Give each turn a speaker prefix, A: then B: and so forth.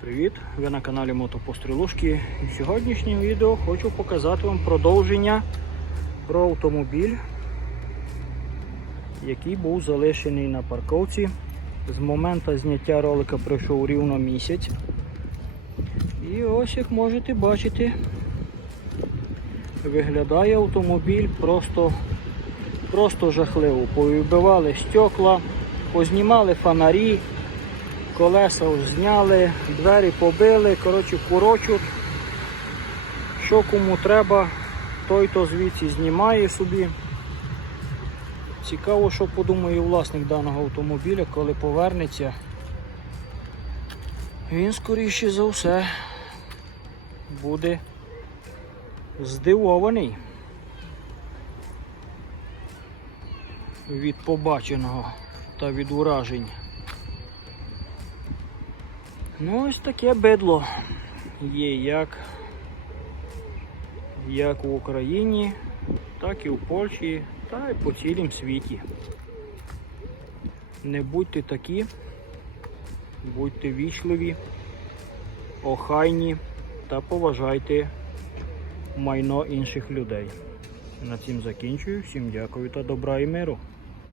A: Привіт! Ви на каналі Мотопострілушки. І в сьогоднішньому відео хочу показати вам продовження про автомобіль, який був залишений на парковці. З моменту зняття ролика пройшов рівно місяць. І ось як можете бачити, виглядає автомобіль просто, просто жахливо. Повибивали стекла, познімали фонарі. Колеса зняли, двері побили, коротше, курочуть. Що кому треба, той то звідси знімає собі. Цікаво, що подумає власник даного автомобіля, коли повернеться. Він скоріше за все буде здивований від побаченого та від уражень. Ну, ось таке бидло є як, як в Україні, так і в Польщі, та й по цілім світі. Не будьте такі, будьте вічливі, охайні та поважайте майно інших людей. На цим закінчую. Всім дякую та добра і миру.